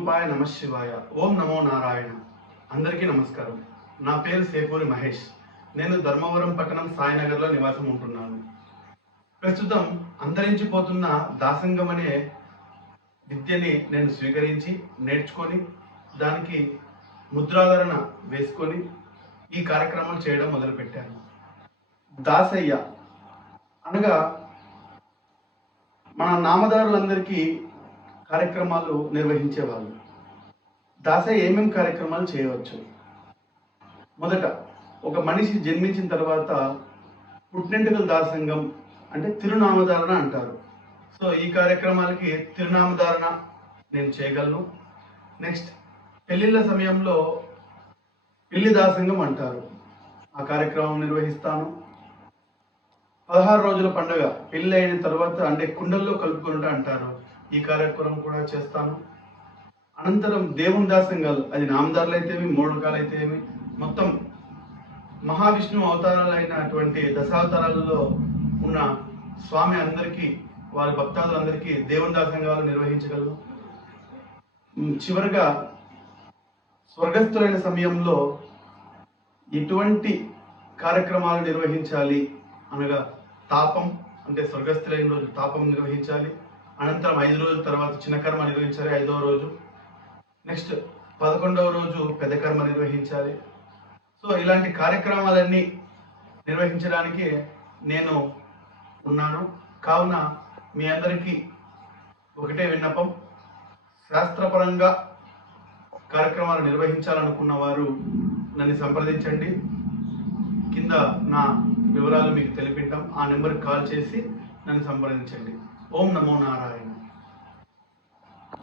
విష్ణురూపాయ నమ శివాయ. ఓం నమో నారాయణ. అందరికీ నమస్కారం. నా పేరు సేపూరి మహేష్. నేను ధర్మవరం పట్టణం సాయినగర్లో నివాసం ఉంటున్నాను. ప్రస్తుతం అంతరించిపోతున్న దాసంగం అనే విద్యని నేను స్వీకరించి నేర్చుకొని దానికి ముద్రాధరణ వేసుకొని ఈ కార్యక్రమాలు చేయడం మొదలుపెట్టాను. దాసయ్య అనగా మన నామదారులందరికీ కార్యక్రమాలు నిర్వహించేవాళ్ళు. దాసయ్య ఏమేమి కార్యక్రమాలు చేయవచ్చు? మొదట ఒక మనిషి జన్మించిన తర్వాత పుట్టినెంటుకల దాసంగం అంటే తిరునామధారణ అంటారు. సో ఈ కార్యక్రమాలకి తిరునామధారణ నేను చేయగలను. నెక్స్ట్ పెళ్లిళ్ళ సమయంలో పెళ్లి దాసంగం అంటారు, ఆ కార్యక్రమం నిర్వహిస్తాను. 16 రోజుల పండుగ పెళ్లి అయిన తర్వాత అంటే కుండల్లో కలుపుకుంటా అంటారు, ఈ కార్యక్రమం కూడా చేస్తాను. అనంతరం దేవుని దాసంగాలు, అది నామదారులు అయితేమి మోడకాలు అయితేమి, మొత్తం మహావిష్ణువు అవతారాలు అయినటువంటి దశావతారాలలో ఉన్న స్వామి అందరికీ వారి భక్తాదులందరికీ దేవుని దాసంగాలు నిర్వహించగలను. చివరగా స్వర్గస్థులైన సమయంలో ఎటువంటి కార్యక్రమాలు నిర్వహించాలి అనగా తాపం అంటే స్వర్గస్థులైన రోజు తాపం నిర్వహించాలి. అనంతరం 5 రోజుల తర్వాత చిన్న కర్మ నిర్వహించాలి 5వ రోజు. నెక్స్ట్ 11వ రోజు పెద్ద కర్మ నిర్వహించాలి. సో ఇలాంటి కార్యక్రమాలన్నీ నిర్వహించడానికి నేను ఉన్నాను. కావున మీ అందరికీ ఒకటే విన్నపం, శాస్త్రపరంగా కార్యక్రమాలు నిర్వహించాలనుకున్న వారు నన్ను సంప్రదించండి. కింద నా వివరాలు మీకు తెలిపింటాం. ఆ నెంబర్కి కాల్ చేసి నన్ను సంప్రదించండి. ఓం నమో నారాయణ.